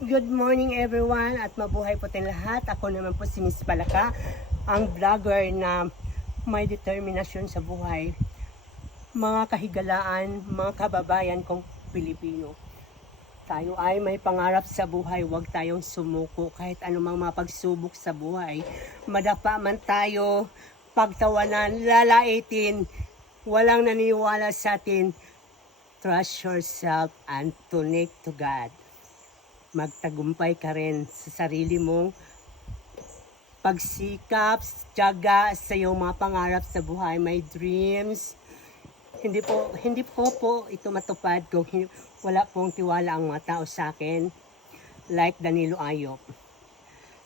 Good morning everyone at mabuhay po tayong lahat. Ako naman po si Miss Palaka, ang vlogger na may determinasyon sa buhay. Mga kahigalaan, mga kababayan kong Pilipino. Tayo ay may pangarap sa buhay, huwag tayong sumuko kahit anumang mga pagsubok sa buhay. Madapa man tayo, pagtawanan, lalaitin, walang naniwala sa atin. Trust yourself and connect to God. Magtagumpay ka rin sa sarili mong pagsikap, tiyaga sa iyong mga pangarap sa buhay, may dreams. Hindi po ito matupad kung wala pong tiwala ang mga tao sa akin, like Danilo Ayop.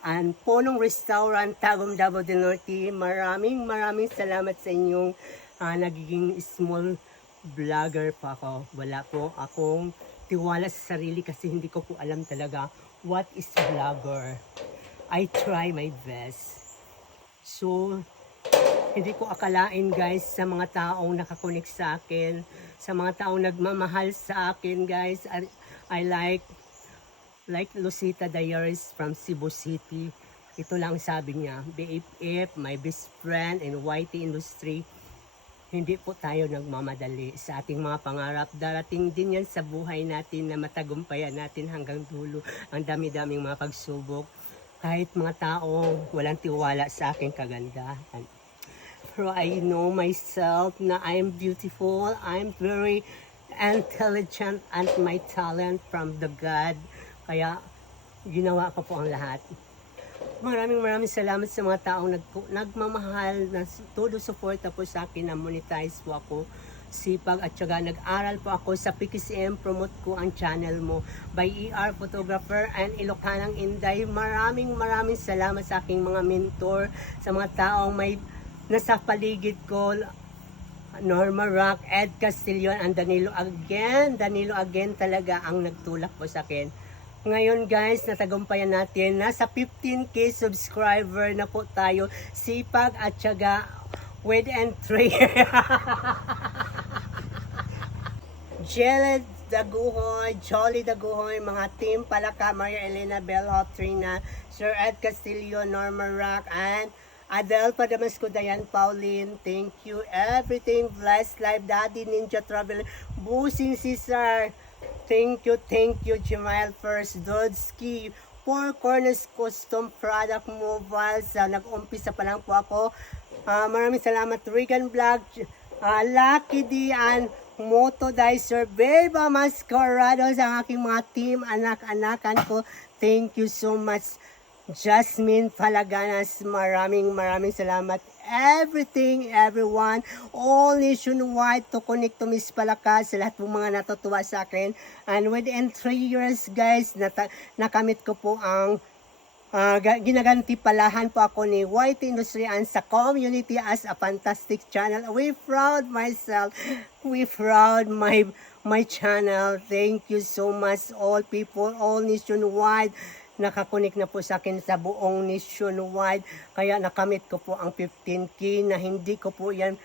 And Punong Restaurant, Tagum, Davao del Norte, maraming salamat sa inyong nagiging small vlogger pa ako. Wala po akong tiwala sa sarili kasi hindi ko po alam talaga what is vlogger. I try my best. So, hindi ko akalain guys sa mga taong nakakonek sa akin, sa mga taong nagmamahal sa akin guys. I like Lucita Diaries from Cebu City. Ito lang sabi niya, BFF, my best friend in YT industry. Hindi po tayo nagmamadali sa ating mga pangarap. Darating din yan sa buhay natin na matagumpayan natin hanggang dulo. Ang dami-daming mga pagsubok. Kahit mga tao walang tiwala sa aking kagandahan. Pero I know myself na I'm beautiful. I'm very intelligent and my talent from the God. Kaya ginawa ko po ang lahat. Maraming salamat sa mga taong nagmamahal na todo suporta po sa akin na monetize po ako. Sipag at syaga nag-aral po ako sa PKCM, promote ko ang channel mo by ER Photographer and Ilocanang Inday. Maraming salamat sa aking mga mentor, sa mga taong may nasa paligid ko, Norma Rock, Ed Castillon, and Danilo again talaga ang nagtulak po sa akin. Ngayon guys, natagumpayan natin, nasa 15k subscriber na po tayo. Sipag at syaga, with and prayer. Jelly Daguhoy, Jolly Daguhoy, mga team Palaka, Maria Elena Belho, Trina, Sir Ed Castillo, Norma Rock, and Adele Padamasco, Dayan Pauline. Thank you everything. Blessed Life, Daddy Ninja Travel, Busing Cesar. Thank you, Jemail First, Dodski, Four Corners Custom Product Mobile. Nag-umpisa pa lang po ako. Maraming salamat, Regan Vlog, Lucky D, and Moto Dicer, Beba Mascarados, ang aking mga team, anak-anakan ko. Thank you so much. Jasmine Palaganas, maraming salamat. Everything, everyone, all nationwide to connect to Miss Palaka, sa lahat ng mga natutuwa sa akin. And within 3 years guys, nakamit ko po ang ginaganti palahan po ako ni YT Industry and sa community as a fantastic channel. We proud myself, we proud my channel. Thank you so much all people, all nationwide. Nakakunik na po sa akin sa buong nationwide. Kaya nakamit ko po ang 15k na hindi ko po yan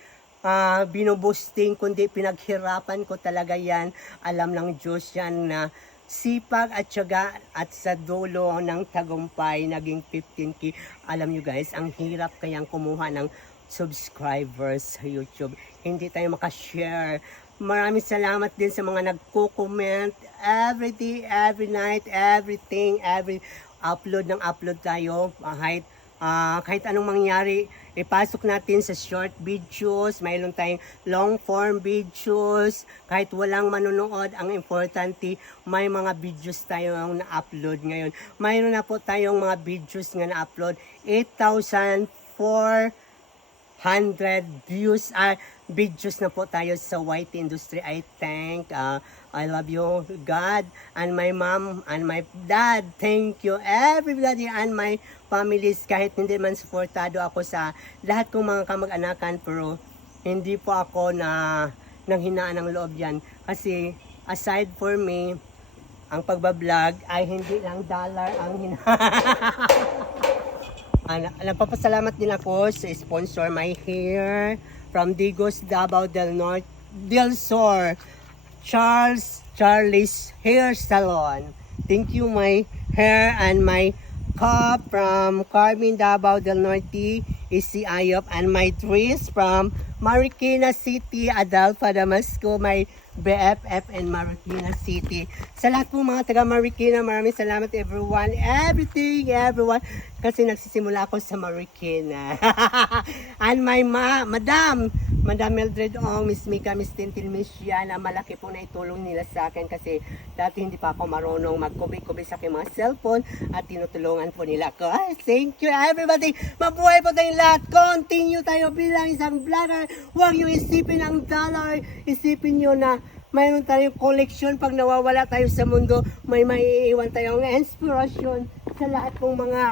binuboosting, kundi pinaghirapan ko talaga yan. Alam ng Diyos yan na sipag at syaga at sa dulo ng tagumpay naging 15k. Alam nyo guys, ang hirap kayang kumuha ng subscribers sa YouTube. Hindi tayo makashare. Maraming salamat din sa mga nagko-comment every day, every night, everything, every upload tayo. Kahit anong mangyari, ipasok natin sa short videos, mayroon tayong long form videos, kahit walang manonood, ang importante, may mga videos tayo na-upload ngayon. Mayroon na po tayong mga videos nga na-upload, 8,400 views, videos na po tayo sa YT Industry. I love you God and my mom and my dad. Thank you everybody and my families. Kahit hindi man supportado ako sa lahat kong mga kamag-anakan, pero hindi po ako nanghinaan ng loob yan. Kasi aside for me, ang pagbablog ay hindi lang dollar ang nagpapasalamat din ako sa sponsor My Hair from Digos, Davao del Norte, Del Sur, Charlie's Hair Salon. Thank you my hair and my cup from Carmen Davao del Norte, Isi Ayop, and my trees from Marikina City, Adelpha Damasco, my BFF in Marikina City. Sa lahat po mga taga Marikina, maraming salamat everyone, everyone, kasi nagsisimula ako sa Marikina. And my Madam Mildred Ong, Miss Mika, Miss Tintin, Miss Yana, malaki po na itulong nila sa akin kasi dati hindi pa ako marunong magkubi-kubi sa aking mga cellphone at tinutulungan po nila ako. Ay, thank you everybody. Mabuhay po tayong lahat. Continue tayo bilang isang vlogger. Huwag niyo isipin ang dollar. Isipin niyo na mayroon tayong collection. Pag nawawala tayo sa mundo, may maiiwan tayong inspirasyon sa lahat ng mga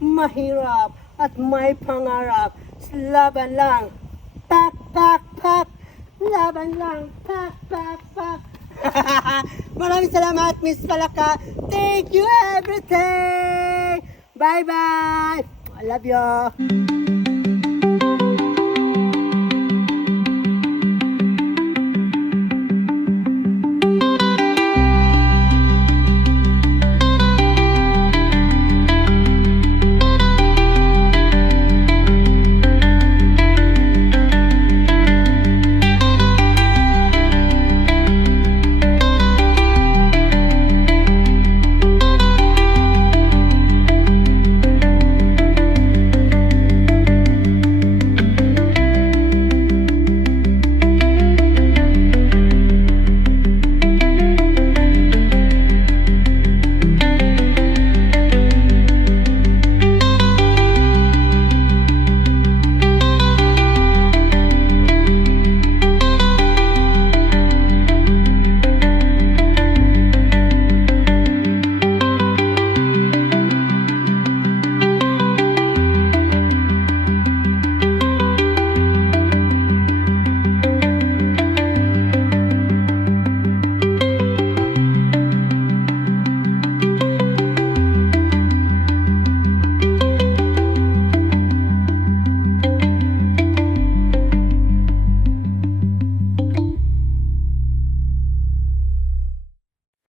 mahirap at may pangarap. Laban lang. Pak, pak, pak. Laban lang. Pak, pak, pak. Maraming salamat, Miss Palaka. Thank you everything. Bye-bye. I love you.